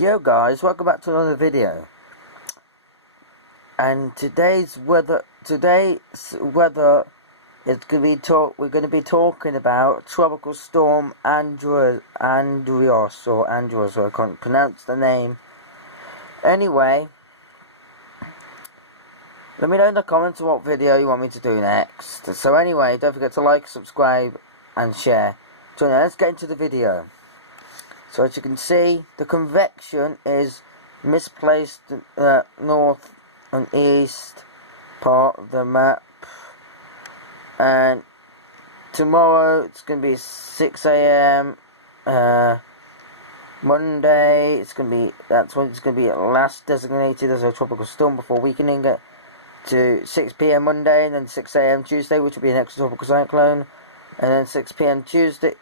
Yo guys, welcome back to another video. And today's weather is we're going to be talking about Tropical Storm Andreas, or I can't pronounce the name. Anyway, let me know in the comments what video you want me to do next. So anyway, don't forget to like, subscribe and share. So now let's get into the video. So as you can see, the convection is misplaced north and east part of the map. And tomorrow it's going to be 6 AM. Monday that's when it's going to be last designated as a tropical storm before weakening it to 6 PM Monday, and then 6 AM Tuesday, which will be an extratropical cyclone, and then 6 PM Tuesday.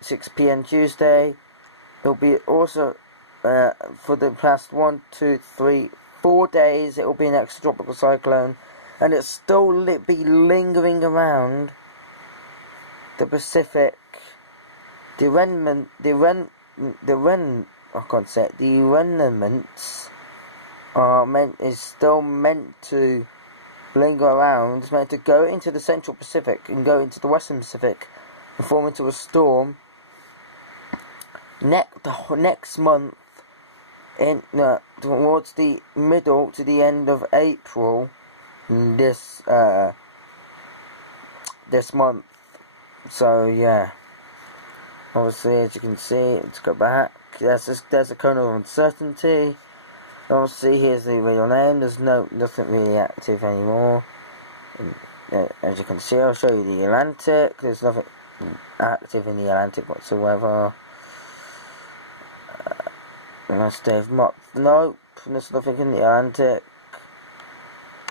It'll be also, for the past 1, 2, 3, 4 days, it will be an extratropical cyclone, and it's still be lingering around the Pacific. The remnants is still meant to linger around. It's meant to go into the Central Pacific and go into the Western Pacific and form into a storm next month, towards the middle to the end of April this month. So yeah, obviously as you can see, let's go back. There's a cone of uncertainty. Obviously here's the real name. There's nothing really active anymore. As you can see, I'll show you the Atlantic. There's nothing active in the Atlantic whatsoever. Unless they've nope, there's nothing in the Atlantic.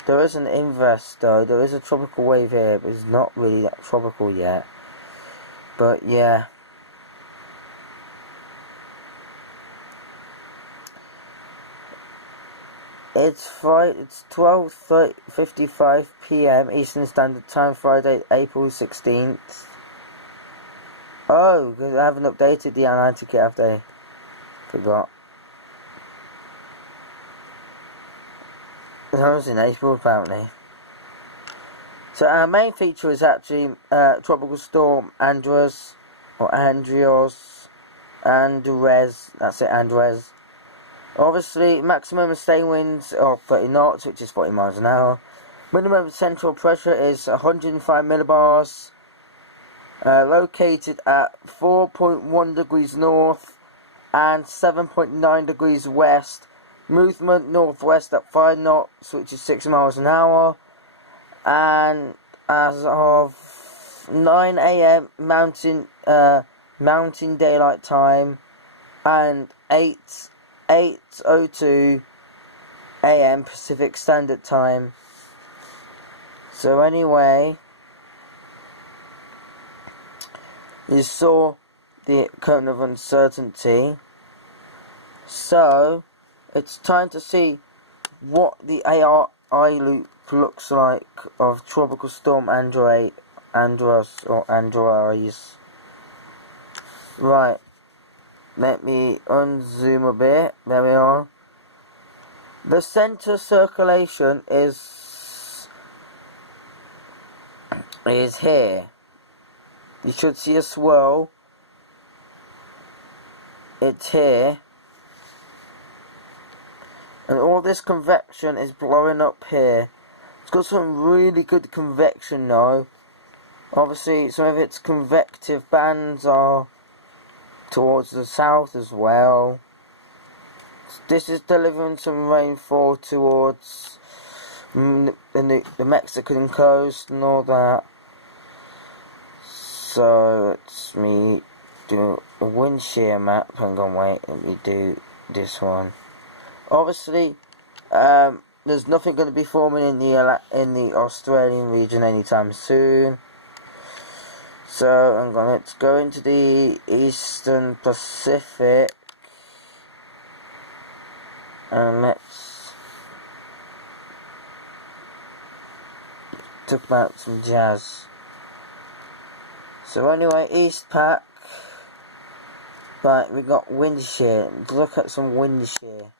There is an inverse though. There is a tropical wave here, but it's not really that tropical yet. But yeah. It's 12:55 PM Eastern Standard Time, Friday, April 16th. Oh, because I haven't updated the Atlantic yet, have they? Forgot. That was in April, apparently. So our main feature is actually Tropical Storm Andreas, or Andreas. That's it, Andreas. Obviously, maximum sustained winds are 30 knots, which is 40 miles an hour. Minimum central pressure is 105 millibars. Located at 4.1 degrees north and 7.9 degrees west. Movement northwest at 5 knots, which is 6 miles an hour. And as of 9 AM Mountain Daylight Time and 8:02 AM Pacific Standard Time. So anyway, you saw the cone of uncertainty. So it's time to see what the AI loop looks like of Tropical Storm Andreas. Right. Let me unzoom a bit. There we are. The center circulation is here. You should see a swirl. It's here. And all this convection is blowing up here. It's got some really good convection now. Obviously, some of its convective bands are towards the south as well. This is delivering some rainfall towards the Mexican coast and all that. So it's me do a wind shear map. Hang on, wait, let me do this one. Obviously, there's nothing going to be forming in the Australian region anytime soon. So let's go into the Eastern Pacific, and let's talk about some jazz. So anyway, East Pac. Right, we got wind shear. Look at some wind shear.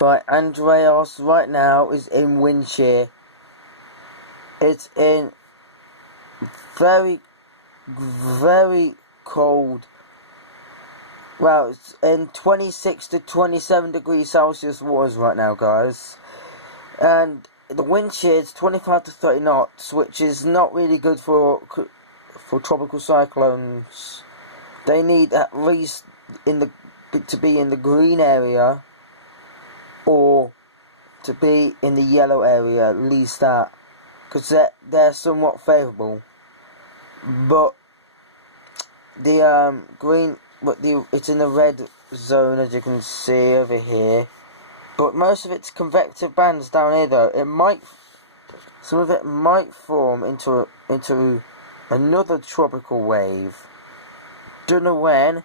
Right, Andreas right now is in wind shear. It's in very, very cold. Well, it's in 26 to 27 degrees Celsius waters right now, guys. And the wind shear is 25 to 30 knots, which is not really good for tropical cyclones. They need at least to be in the green area, or to be in the yellow area, at least that, because they're somewhat favourable. But the green, it's in the red zone, as you can see over here. But most of it's convective bands down here, though. Some of it might form into another tropical wave. Don't know when,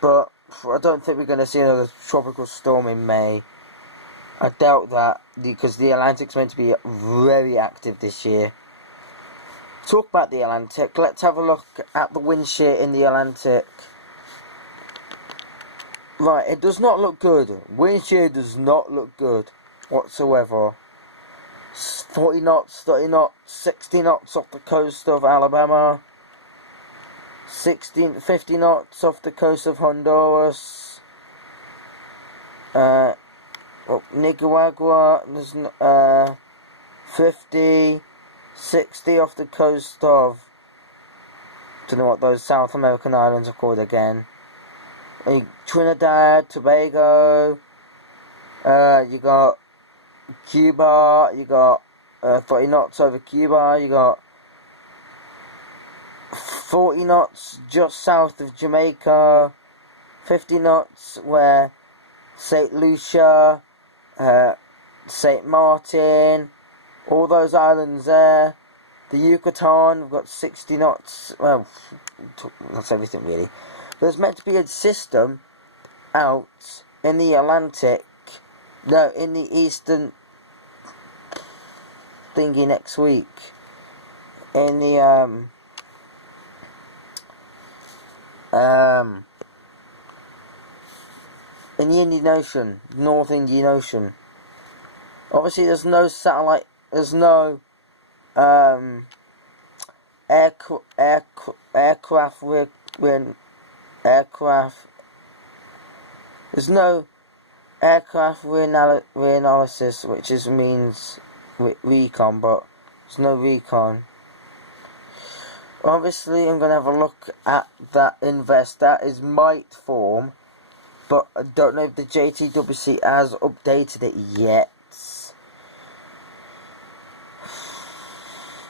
but I don't think we're going to see another tropical storm in May. I doubt that, because the Atlantic's meant to be very active this year. Talk about the Atlantic, let's have a look at the wind shear in the Atlantic. Right, it does not look good. Wind shear does not look good whatsoever. 40 knots, 30 knots, 60 knots off the coast of Alabama. 50 knots off the coast of Honduras. Nicaragua, there's 50, 60 off the coast of, don't know what those South American islands are called again. Trinidad, Tobago, you got Cuba, you got 30 knots over Cuba, you got 40 knots just south of Jamaica, 50 knots where St. Lucia, St. Martin, all those islands there. The Yucatan, we've got 60 knots, well, that's everything really. There's meant to be a system out in the Atlantic, no, in the eastern thingy next week, in the Indian Ocean, North Indian Ocean. Obviously there's no satellite, there's no aircraft there's no aircraft reanalysis, which means recon, but there's no recon. Obviously I'm going to have a look at that invest. That is might form, but I don't know if the JTWC has updated it yet.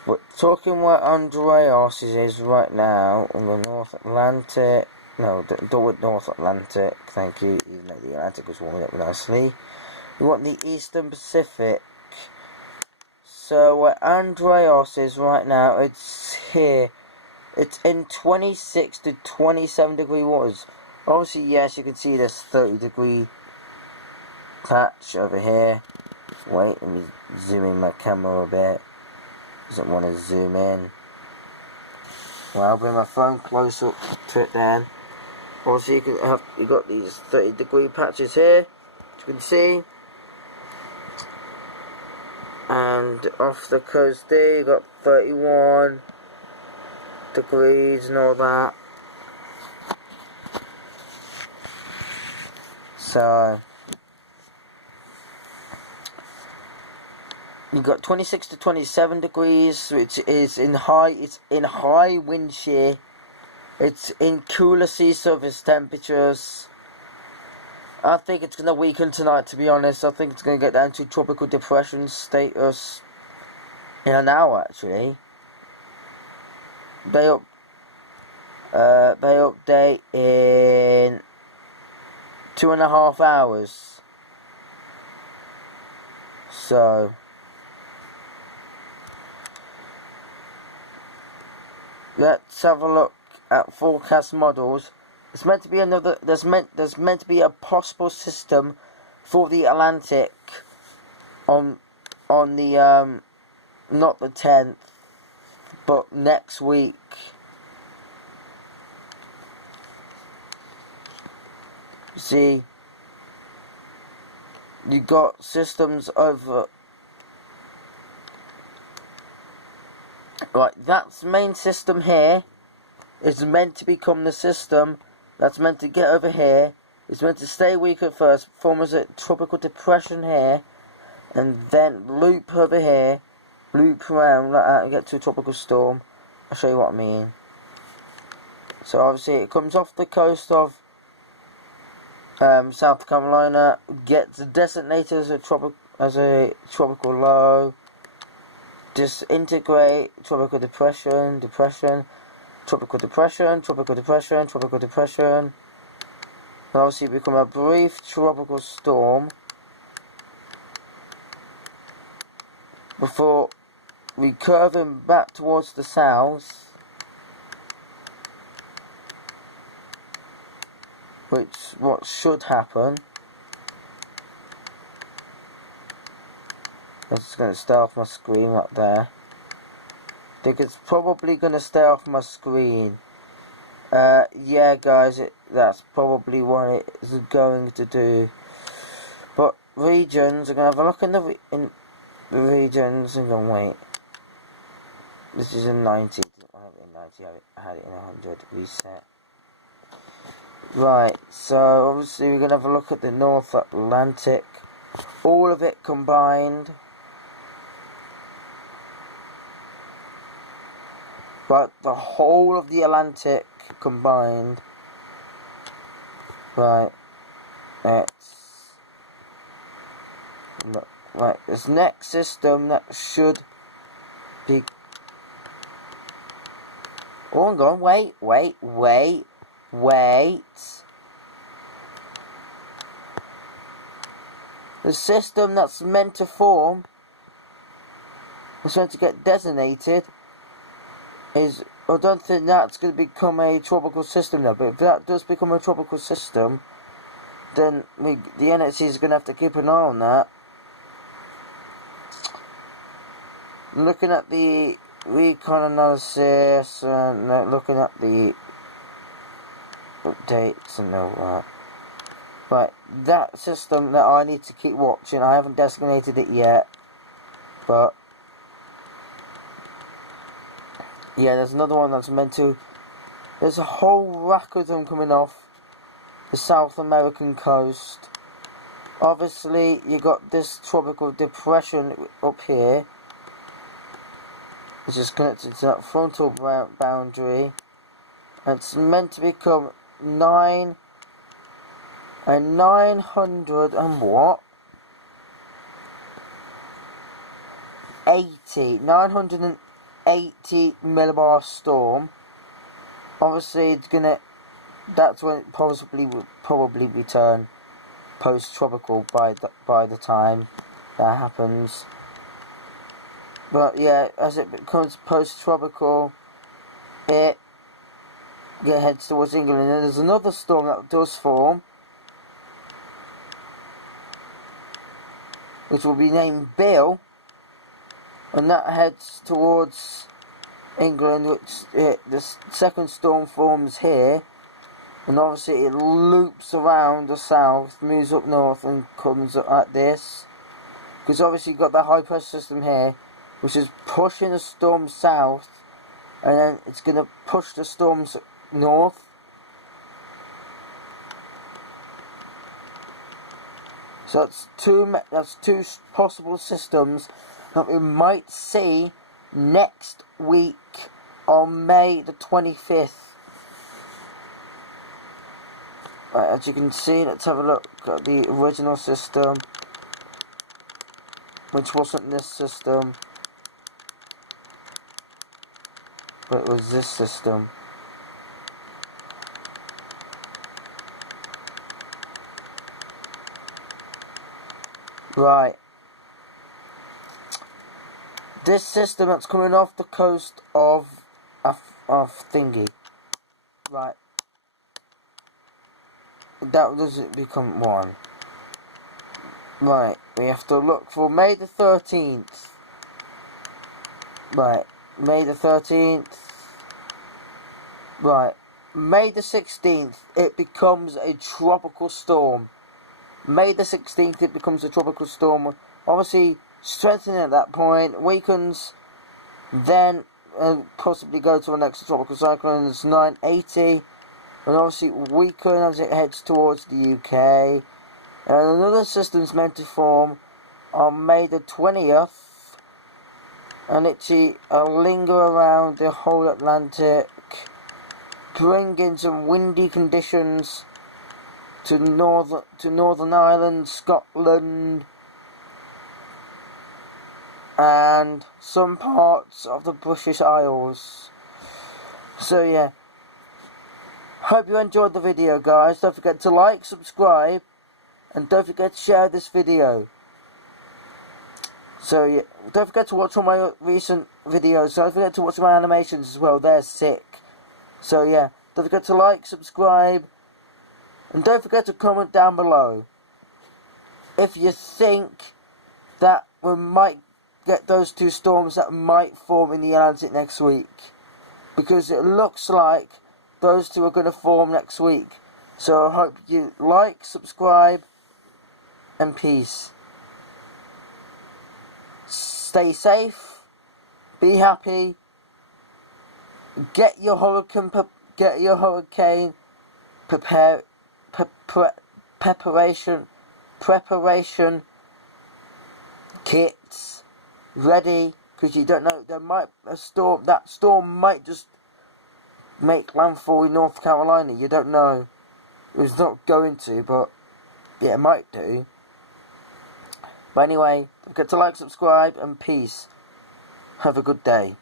But talking where Andreas is right now on the North Atlantic. No, don't North Atlantic, thank you, even though the Atlantic is warming up nicely. We want the Eastern Pacific. So where Andreas is right now, it's here. It's in 26 to 27 degree waters. Obviously, yes, you can see this 30 degree patch over here. Wait, let me zoom in my camera a bit. Doesn't want to zoom in. Well, I'll bring my phone close up to it then. Obviously, you got these 30 degree patches here, as you can see. And off the coast there, you got 31 degrees and all that. So you got 26 to 27 degrees, which is it's in high wind shear. It's in cooler sea surface temperatures. I think it's going to weaken tonight, to be honest. I think it's going to get down to tropical depression status in an hour, actually. They update in 2.5 hours. So let's have a look at forecast models. There's meant to be there's meant to be a possible system for the Atlantic on the not the 10th, but next week. You see, you got systems over. Right, that's main system here is meant to become the system that's meant to get over here. It's meant to stay weak at first, form as a tropical depression here, and then loop over here, loop around like that and get to a tropical storm. I'll show you what I mean. So obviously it comes off the coast of South Carolina, gets designated as a tropical low, disintegrate, tropical depression, tropical depression, tropical depression, tropical depression, and obviously become a brief tropical storm before recurving back towards the south, which what should happen. I'm just going to stay off my screen up there. I think it's probably going to stay off my screen. Yeah guys, that's probably what it is going to do. But regions, I'm going to have a look in the regions and go, wait. This is in 90. I have it in 90, I had it in 100. Reset. Right, so obviously we're going to have a look at the North Atlantic. All of it combined. But the whole of the Atlantic combined. Right. Right, this next system that should be. Oh, I'm going. Wait. The system that's meant to form, that's meant to get designated, is, I don't think that's going to become a tropical system now, but if that does become a tropical system, then the NHC is going to have to keep an eye on that. Looking at the recon analysis and looking at the updates and all that. Right, that system that I need to keep watching, I haven't designated it yet, but yeah, there's another one that's meant to. There's a whole rack of them coming off the South American coast. Obviously, you got this tropical depression up here, which is connected to that frontal boundary. And it's meant to become 900 and what? 980 millibar storm. Obviously, it's gonna. That's when it will probably return post-tropical by the time that happens. But yeah, as it becomes post-tropical, it heads towards England. And there's another storm that does form, which will be named Bill, and that heads towards England, which the second storm forms here, and obviously it loops around the south, moves up north and comes up like this, because obviously you've got that high pressure system here, which is pushing the storm south, and then it's going to push the storms north. So that's two possible systems that we might see next week on May the 25th. Right, as you can see, let's have a look at the original system, which wasn't this system, but it was this system. Right. This system that's coming off the coast of Thingy. Right. That doesn't become one. Right. We have to look for May the 13th. Right. May the 13th. Right. May the 16th, it becomes a tropical storm. May the 16th, it becomes a tropical storm. Obviously, strengthening at that point, weakens, then possibly go to an extratropical cyclone. It's 980, and obviously weaken as it heads towards the UK. And another system's meant to form on May the 20th, and it's linger around the whole Atlantic, bringing some windy conditions to Northern Ireland, Scotland, and some parts of the British Isles. So yeah, hope you enjoyed the video, guys. Don't forget to like, subscribe, and don't forget to share this video. So yeah, don't forget to watch all my recent videos. Don't forget to watch my animations as well. They're sick. So yeah, don't forget to like, subscribe, and don't forget to comment down below if you think that we might get those two storms that might form in the Atlantic next week, because it looks like those two are going to form next week. So I hope you like, subscribe, and peace. Stay safe, be happy, get your hurricane preparation kits ready, because you don't know, that storm might just make landfall in North Carolina. You don't know. It's not going to, but yeah, it might do. But anyway, don't forget to like, subscribe, and peace. Have a good day.